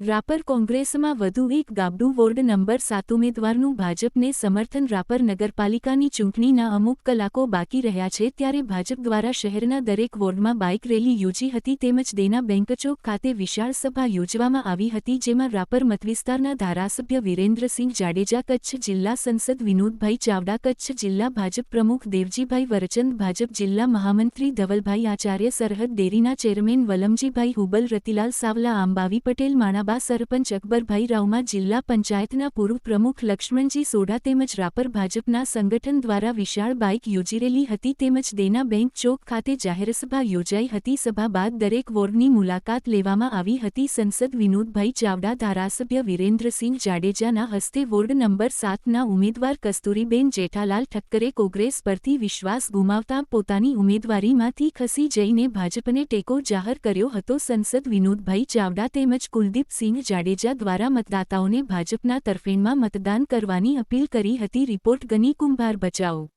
રાપર કોંગ્રેસમાં વધુ એક ગાબડું વોર્ડ નંબર સાત ઉમેદવારનું ભાજપને સમર્થન રાપર નગરપાલિકાની ચૂંટણીના અમુક કલાકો બાકી રહ્યા છે ત્યારે ભાજપ દ્વારા શહેરના દરેક વોર્ડમાં બાઇક રેલી યોજી હતી તેમજ દેના બેંકચોક ખાતે વિશાળ સભા યોજવામાં આવી હતી જેમાં રાપર મતવિસ્તારના ધારાસભ્ય વિરેન્દ્રસિંહ જાડેજા, કચ્છ જિલ્લા સંસદ વિનોદભાઈ ચાવડા, કચ્છ જિલ્લા ભાજપ પ્રમુખ દેવજીભાઈ વરચંદ, ભાજપ જિલ્લા મહામંત્રી ધવલભાઈ આચાર્ય, સરહદ ડેરીના ચેરમેન વલમજીભાઈ હુબલ, રતિલાલ સાવલા, આંબાવી પટેલ માણાબા સરપંચ અકબરભાઈ રાવમાં જિલ્લા પંચાયતના પૂર્વ પ્રમુખ લક્ષ્મણજી સોઢા તેમજ રાપર ભાજપના સંગઠન દ્વારા વિશાળ બાઇક યોજી હતી તેમજ દેના બેંક ચોક ખાતે જાહેરસભા યોજાઈ હતી. સભા બાદ દરેક વોર્ડની મુલાકાત લેવામાં આવી હતી. સંસદ વિનોદભાઈ ચાવડા, ધારાસભ્ય વિરેન્દ્રસિંહ જાડેજાના હસ્તે વોર્ડ નંબર સાતના ઉમેદવાર કસ્તુરીબેન જેઠાલાલ ઠક્કરે કોંગ્રેસ પરથી વિશ્વાસ ગુમાવતા પોતાની ઉમેદવારીમાંથી ખસી જઈને ભાજપને ટેકો જાહેર કર્યો હતો. સંસદ વિનોદભાઈ ચાવડા તેમજ કુલદીપસિંહ જાડેજા દ્વારા મતદાતાઓને ભાજપના તરફેણમાં મતદાન કરવાની અપીલ કરી હતી. રિપોર્ટ ગની કુંભાર બચાવો.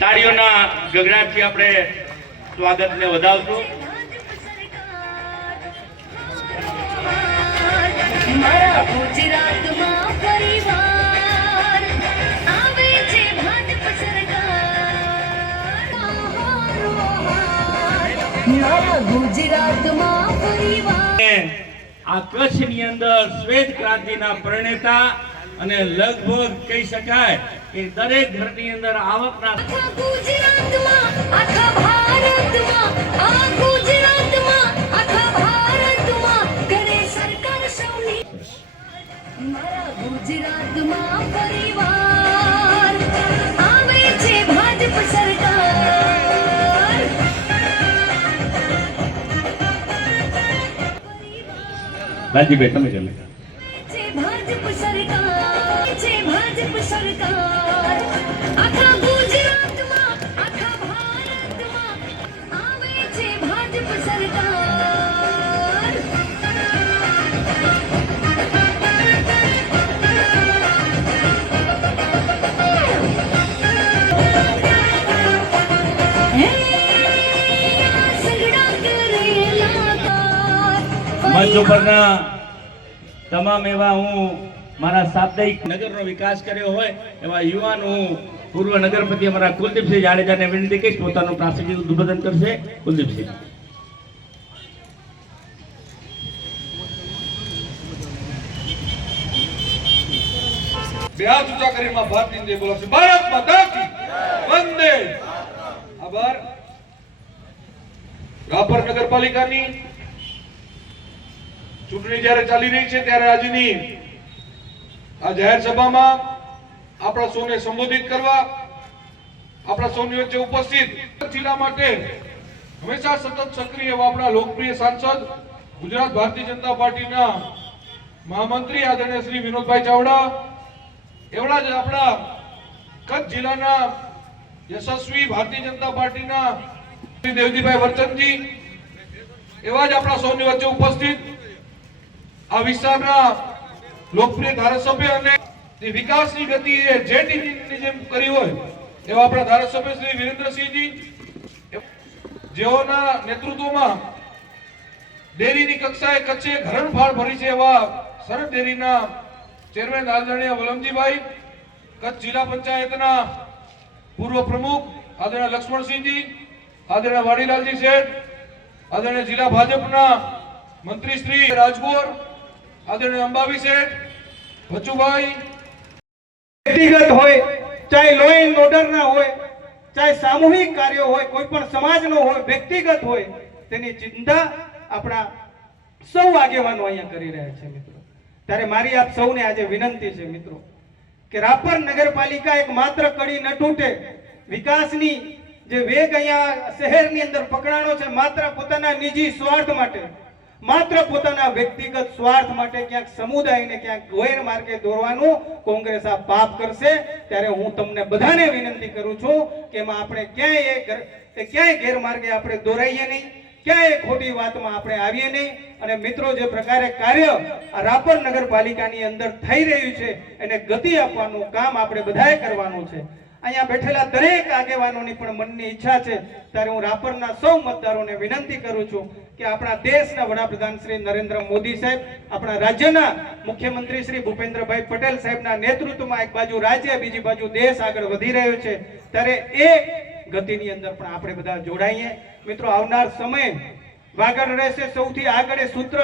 તાળીઓના ગગડાટથી આપણે સ્વાગતને વધાવશું. ગુજરાતમાં આ કચ્છની અંદર શ્વેત ક્રાંતિના પ્રણેતા અને લગભગ કહી શકાય કે દરેક ઘરની અંદર આવકના ગુજરાતમાં આખા ભારતમાં રાજીભાઈ તમે ચાલે મંચ ઉપરના તમામ એવા હું મારા સાપ્તાહિક નગરનો વિકાસ કર્યો હોય એવા યુવાન હું પૂર્વ નગરપતિ અમારા કુલદીપસિંહ જાડેજાને વિનંતી કરીશ પોતાનું પ્રાસંગિક ઉદ્બોધન કરશે. કુલદીપસિંહ. બે હાથ ઊંચા કરીને માં ભારતીય જય બોલાવશે. ભારત માતા કી વંદે. આભાર. રાપર નગરપાલિકાની ચૂંટણી જ્યારે ચાલી રહી છે ત્યારે આજની આ જાહેર સભામાં આપણા સૌને સંબોધિત કરવા આપણા સૌની વચ્ચે ઉપસ્થિત જિલ્લા માટે હંમેશા સતત સક્રિય એવા આપણા લોકપ્રિય સાંસદ ગુજરાત ભારતીય જનતા પાર્ટીના મહામંત્રી આદરણીય શ્રી વિનોદભાઈ ચાવડા, એવડા જ આપણા કચ્છ જિલ્લાના યશસ્વી ભારતીય જનતા પાર્ટીના શ્રી દેવજીભાઈ વર્ચનજી, એવા જ આપણા સૌની વચ્ચે ઉપસ્થિત આ વિસ્તારના લોકપ્રિય ધારાસભ્ય અને જે વિકાસની ગતિ એ જેટીની જેમ કરી હોય, એવા આપણા ધારાસભ્ય શ્રી વિરેન્દ્રસિંહજી, જેઓના નેતૃત્વમાં ડેરીની કક્ષાએ કચ્છે ઘરણફાળ ભરી છે એવા સરહદ ડેરીના ચેરમેન આદરણીય વલમજીભાઈ, કચ્છ જિલ્લા પંચાયતના પૂર્વ પ્રમુખ આદરણીય લક્ષ્મણસિંહજી, આદરણીય વાડીલાલજી શેઠ, આદરણીય જિલ્લા ભાજપના મંત્રી શ્રી રાજગોર આદરણીય અંબાવી શેઠ ભચુભાઈ વ્યક્તિગત હોય, ચાહે લો એન્ડ ઓર્ડરના હોય, ચાહે સામૂહિક કાર્યો હોય, કોઈ પણ સમાજનો હોય, વ્યક્તિગત હોય, તેની ચિંતા આપણા સૌ આગેવાનો અહીંયા કરી રહ્યા છે મિત્રો. ત્યારે મારી આપ સૌને આજે વિનંતી છે મિત્રો, કે રાપર નગરપાલિકા એક માત્ર કડી ન તૂટે. વિકાસની જે વેગ અહીંયા શહેરની અંદર પકડાણો છે, માત્ર પોતાના નિજી સ્વાર્થ માટે. માત્ર પોતાના વ્યક્તિગત સ્વાર્થ માટે ક્યાંક સમુદાયને ક્યાંક ગેર માર્ગે દોરવાનું કોંગ્રેસ આ પાપ કરશે, ત્યારે હું તમને બધાને વિનંતી કરું છું કે એમાં આપણે ક્યાંય ક્યાંય ગેરમાર્ગે આપણે દોરાઈએ નહીં, ક્યાંય ખોટી વાતમાં આપણે આવીએ નહીં. અને મિત્રો, જે પ્રકારે કાર્ય આ રાપર નગરપાલિકાની અંદર થઈ રહ્યું છે, એને ગતિ આપવાનું કામ આપણે બધાએ કરવાનું છે. અહીંયા બેઠેલા દરેક આગેવાનોની પણ મનની ઈચ્છા છે. ત્યારે હું રાપરના સૌ મતદારોને વિનંતી કરું છું કે આપણા દેશના વડાપ્રધાન શ્રી નરેન્દ્ર મોદી સાહેબ, આપણા રાજ્યના મુખ્યમંત્રી શ્રી ભૂપેન્દ્રભાઈ પટેલ સાહેબના નેતૃત્વમાં એક બાજુ રાજ્ય, બીજી બાજુ દેશ આગળ વધી રહ્યો છે. ત્યારે એ ગતિની અંદર પણ આપણે બધા જોડાઈએ. મિત્રો, આવનાર સમય વાગડ રહેશે. સૌથી આગળ એ સૂત્ર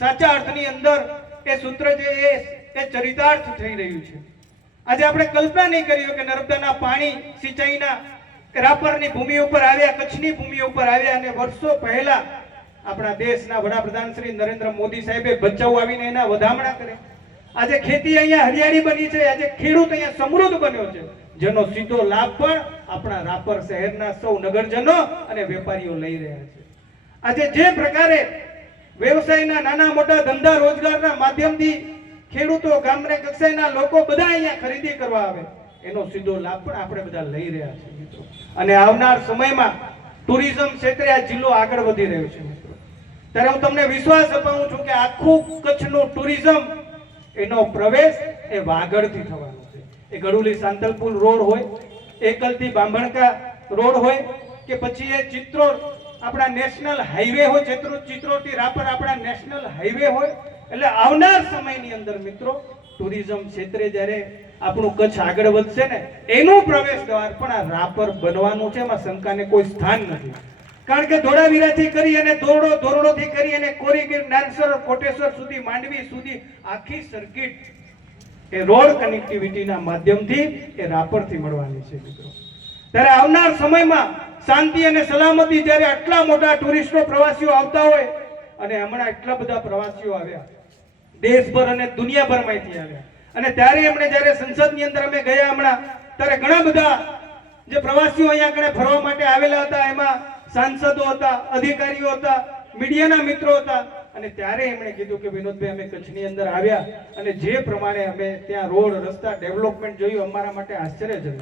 સાચા અર્થની અંદર એ સૂત્ર જે એ ચરિતાર્થ થઈ રહ્યું છે. આજે આપણે કલ્પના નહીં કરી કે નર્મદાના પાણી સિંચાઈના રાપરની ભૂમિ ઉપર આવ્યા, કચ્છની ભૂમિ ઉપર આવ્યા અને વર્ષો પહેલા આપણા દેશના વડાપ્રધાન શ્રી નરેન્દ્ર મોદી સાહેબે બચાવ આવીને એના વધામણા કરે આજે ખેતી અહીંયા હરિયાળી બની છે, આજે ખેડૂત અહીંયા સમૃદ્ધ બન્યો છે. જેનો સીધો લાભ પણ આપણા રાપર શહેરના સૌ નગરજનો અને વેપારીઓ લઈ રહ્યા છે. આજે જે પ્રકારે વ્યવસાયના નાના મોટા ધંધા રોજગારના માધ્યમથી ખેડૂતો ગામને કક્ષાના લોકો બધા અહીંયા ખરીદી કરવા આવે. એનો સીધો લાભ પણ આપણે બધા લઈ રહ્યા છીએ, મિત્રો. અને આવનાર સમયમાં ટુરિઝમ ક્ષેત્રે આ જિલ્લો આગળ વધી રહ્યો છે, મિત્રો. ત્યારે હું તમને વિશ્વાસ અપાવું છું કે આખું કચ્છનું ટુરિઝમ એનો પ્રવેશ એ વાગડથી થવાનો છે. એ ગડુલી સાંતલપુર રોડ હોય એકલથી બાંભણકા રોડ હોય, કે પછી એ ચિત્રો આપણા નેશનલ હાઈવે હોય ચિત્રો ચિત્રોથી રાપર આપણા નેશનલ હાઈવે હોય એટલે આવનાર સમયની અંદર મિત્રો, ટુરિઝમ ક્ષેત્રે જ્યારે આપણું કચ્છ આગળ વધશે ને, એનું પ્રવેશ દ્વાર પણ આ રાપર બનવાનું છે, એમાં શંકાને કોઈ સ્થાન નથી. કારણ કે ધોળાવીરાથી કરી અને ધોરડો ધોરડોથી કરી અને કોરીગીર નાનસર, કોટેશ્વર સુધી, માંડવી સુધી આખી સર્કિટ એ રોડ કનેક્ટિવિટીના માધ્યમથી એ રાપરથી મળવાની છે મિત્રો. ત્યારે આવનાર સમયમાં શાંતિ અને સલામતી જ્યારે આટલા મોટા ટુરિસ્ટો, પ્રવાસીઓ આવતા હોય અને હમણાં એટલા બધા પ્રવાસીઓ આવ્યા. દેશભર અને દુનિયાભરમાંથી આવ્યા અને ત્યારે એમણે જ્યારે સંસદની અંદર અમે ગયા હમણાં, ત્યારે ઘણા બધા જે પ્રવાસીઓ અહીંયા આગળ ફરવા માટે આવેલા હતા, એમાં સાંસદો હતા, અધિકારીઓ હતા, મીડિયાના મિત્રો હતા. અને ત્યારે એમણે કીધું કે વિનોદભાઈ, અમે કચ્છની અંદર આવ્યા અને જે પ્રમાણે અમે ત્યાં રોડ, રસ્તા, ડેવલપમેન્ટ જોયું, અમારા માટે આશ્ચર્યજનક.